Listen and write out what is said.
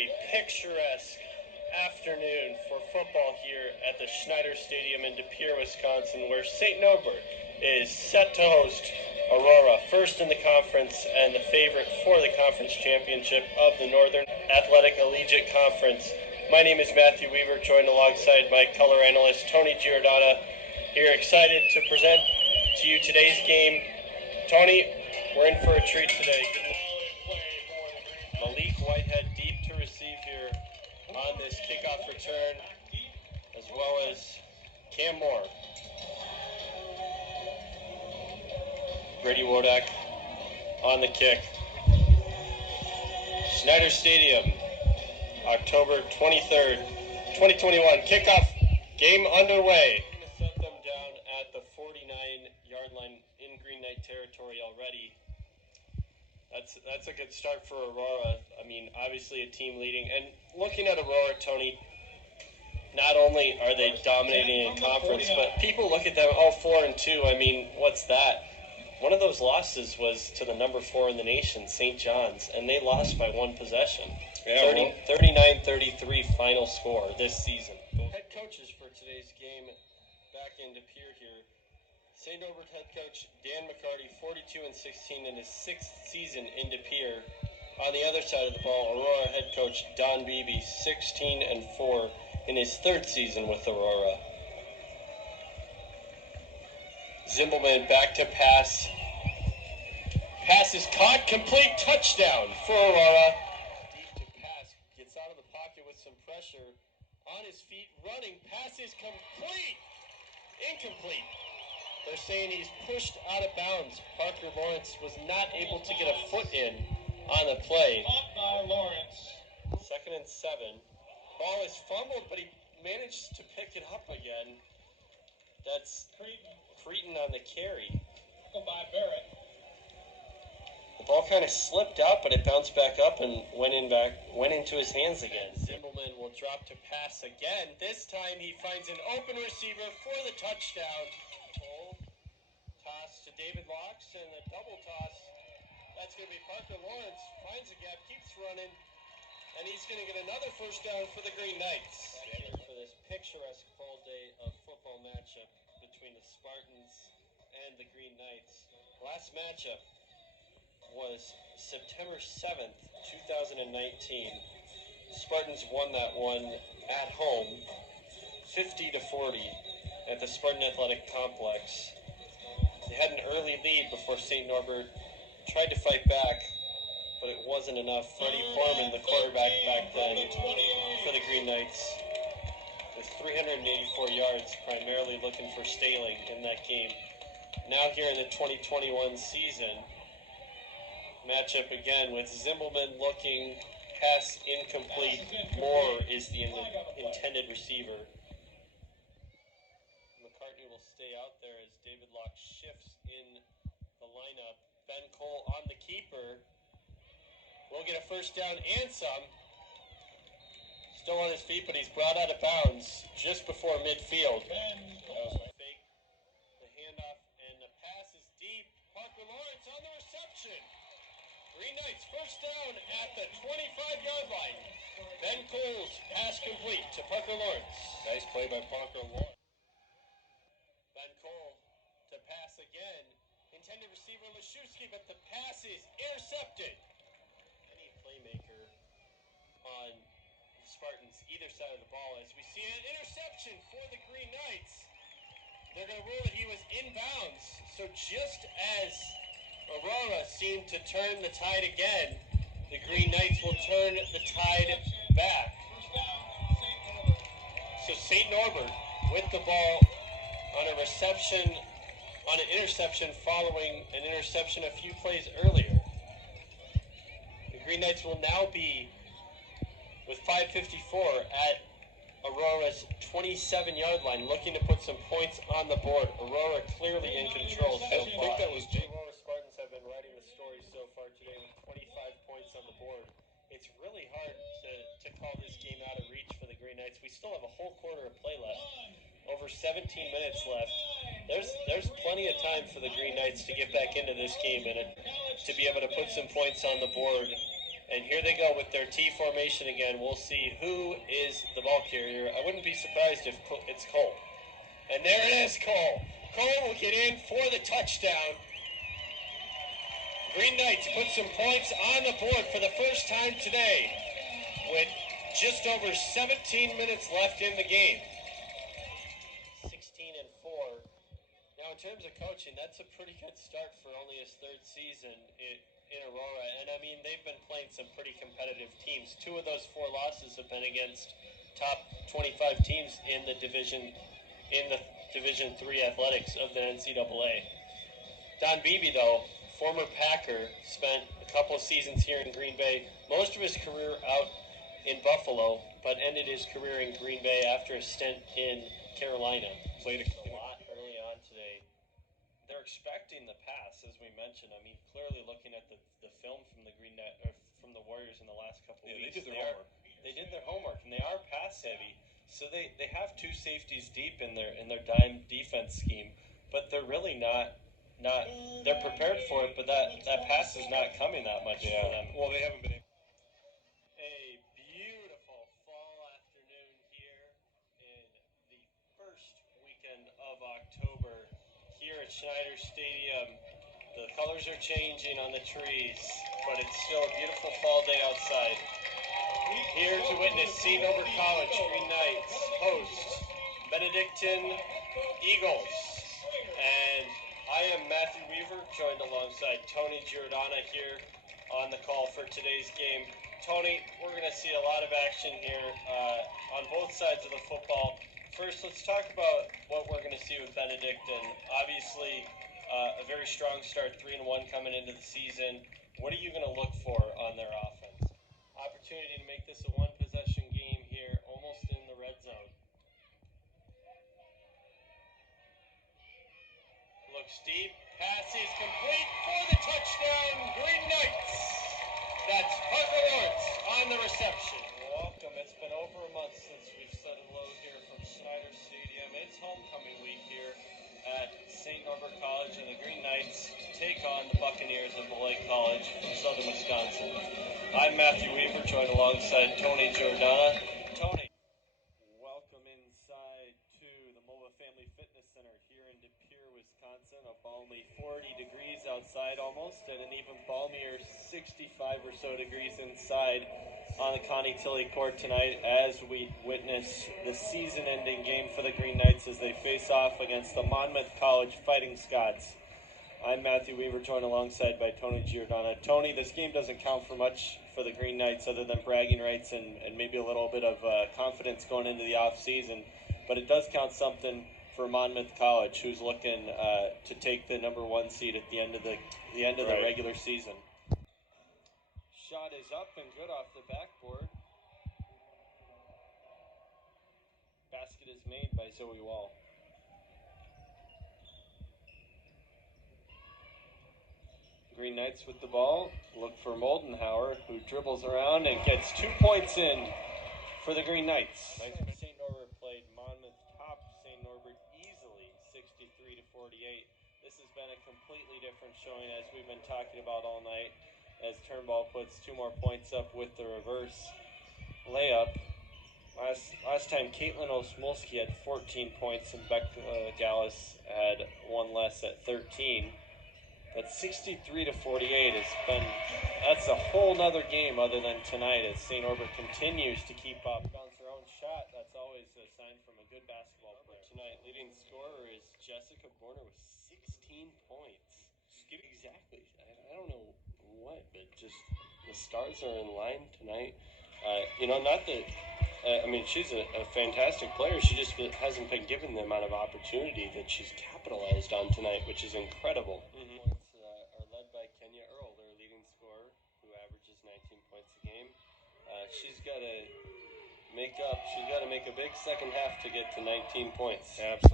a picturesque afternoon for football here at the Schneider Stadium in De Pere, Wisconsin, where St. Norbert is set to host Aurora, first in the conference and the favorite for the conference championship of the Northern Athletic Collegiate Conference. My name is Matthew Weaver, joined alongside my color analyst Tony Giordana. Here, excited to present to you today's game. Tony, we're in for a treat today. Malik Whitehead deep to receive here on this kickoff return, as well as Cam Moore. Brady Wodak on the kick. Schneider Stadium, October 23rd, 2021. Kickoff, game underway. Set them down at the 49-yard line in Green Knight territory already. That's a good start for Aurora. I mean, obviously a team leading. And looking at Aurora, Tony, not only are they dominating in conference, but people look at them, 4-2. I mean, what's that? One of those losses was to the number 4 in the nation, St. John's, and they lost by one possession. 39-33 final score this season. Head coaches for today's game back in De Pere here. St. Norbert head coach Dan McCarty, 42-16 in his 6th season in De Pere. On the other side of the ball, Aurora head coach Don Beebe, 16-4 in his 3rd season with Aurora. Zimbelman back to pass. Pass is caught, complete, touchdown for Aurora. Deep to pass, gets out of the pocket with some pressure. On his feet, running, pass is complete. Incomplete. They're saying he's pushed out of bounds. Parker Lawrence was not able to get a foot in on the play. 2nd and 7. Ball is fumbled, but he managed to pick it up again. That's Cretin on the carry. The ball kind of slipped out, but it bounced back up and went into his hands again. Zimbelman will drop to pass again. This time he finds an open receiver for the touchdown. Toss to David Locks and a double toss. That's going to be Parker Lawrence. Finds a gap, keeps running, and he's going to get another first down for the Green Knights. Here for this picturesque fall day of football matchup between the Spartans and the Green Knights. Last matchup was September 7th, 2019. Spartans won that one at home, 50-40 at the Spartan Athletic Complex. They had an early lead before St. Norbert tried to fight back, but it wasn't enough. Freddie Foreman, the quarterback back then for the Green Knights, with 384 yards, primarily looking for Staling in that game. Now here in the 2021 season, matchup again with Zimbelman looking, pass incomplete. Moore is the intended receiver. McCartney will stay out there as David Locke shifts in the lineup. Ben Cole on the keeper. Will get a first down and some. Still on his feet, but he's brought out of bounds just before midfield. Fake the handoff, and the pass is deep. Parker Lawrence on the reception. Green Knights first down at the 25-yard line. Ben Cole's pass complete to Parker Lawrence. Nice play by Parker Lawrence. Ben Cole to pass again. Intended receiver Leszewski, but the pass is intercepted. Any playmaker on the Spartans, either side of the ball, as we see an interception for the Green Knights. They're going to rule that he was inbounds. So just as Aurora seemed to turn the tide again, the Green Knights will turn the tide back. So St. Norbert with the ball on an interception following an interception a few plays earlier. The Green Knights will now be with 5:54 at Aurora's 27-yard line, looking to put some points on the board. Aurora clearly in control so far. I think that was Aurora Spartans have been writing the story so far today with 25 points on the board. It's really hard to call this game out of reach for the Green Knights. We still have a whole quarter of play left. Over 17 minutes left. There's plenty of time for the Green Knights to get back into this game and to be able to put some points on the board And here they go with their T formation again. We'll see who is the ball carrier. I wouldn't be surprised if it's Cole. And there it is, Cole. Cole will get in for the touchdown. Green Knights put some points on the board for the first time today with just over 17 minutes left in the game. 16-4. Now, in terms of coaching, that's a pretty good start for only his third season in Aurora. And, I mean, they've been playing some pretty competitive teams. 2 of those 4 losses have been against top 25 teams in the Division 3 athletics of the NCAA. Don Beebe, though, former Packer, spent a couple of seasons here in Green Bay, most of his career out in Buffalo, but ended his career in Green Bay after a stint in Carolina. Played a lot early on today. They're expecting the pass, as we mentioned. I mean, clearly looking at the film from the from the Warriors in the last couple of weeks. They did their homework. They did their homework, and they are pass heavy. So they have 2 safeties deep in their dime defense scheme, but they're really not. They're prepared for it, but that pass is not coming that much for them. Well, they haven't been able. A beautiful fall afternoon here in the first weekend of October here at Schneider Stadium. The colors are changing on the trees, but it's still a beautiful fall day outside. Here to witness St. Norbert College Green Knights host Benedictine Eagles. And I am Matthew Weaver, joined alongside Tony Giordana here on the call for today's game. Tony, we're going to see a lot of action here on both sides of the football. First, let's talk about what we're going to see with Benedictine. Obviously, a very strong start, 3-1 coming into the season. What are you going to look for on their offense? Opportunity to make this a one-possession game here, almost in the red zone. Looks deep, pass is complete for the touchdown, Green Knights. That's Parker Lawrence on the reception. Welcome. It's been over a month since we've said hello here from Schneider Stadium. It's homecoming week here at St. Norbert College, and the Green Knights take on the Buccaneers of Beloit College from southern Wisconsin. I'm Matthew Weaver, joined alongside Tony Giordana. Tony, welcome inside to the Mobile Family Fitness Center here in De Pere, Wisconsin. A balmy 40 degrees outside almost, and an even balmier 65 or so degrees inside on the Connie Tilley court tonight as we witness the season-ending game for the Green Knights as they face off against the Monmouth College Fighting Scots. I'm Matthew Weaver, joined alongside by Tony Giordana. Tony, this game doesn't count for much for the Green Knights other than bragging rights and maybe a little bit of confidence going into the off-season, but it does count something for Monmouth College, who's looking to take the number 1 seed at the end of the regular season. Shot is up and good off the backboard. Basket is made by Zoe Wall. Green Knights with the ball. Look for Moldenhauer, who dribbles around and gets 2 points in for the Green Knights. St. Norbert played Monmouth top St. Norbert easily, 63-48. This has been a completely different showing, as we've been talking about all night, as Turnbull puts 2 more points up with the reverse layup. Last time, Caitlin Osmulski had 14 points, and Beck Gallus had 1 less at 13. But 63-48 that's a whole nother game other than tonight as St. Norbert continues to keep up. Bounce her own shot, that's always a sign from a good basketball player. Tonight, leading scorer is Jessica Borner with 16 points. Exactly. I don't know what, but just the stars are in line tonight. Not that, she's a fantastic player. She just hasn't been given the amount of opportunity that she's capitalized on tonight, which is incredible. Mm-hmm. Points are led by Kenya Earl, their leading scorer, who averages 19 points a game. She's got to make a big second half to get to 19 points. Absolutely.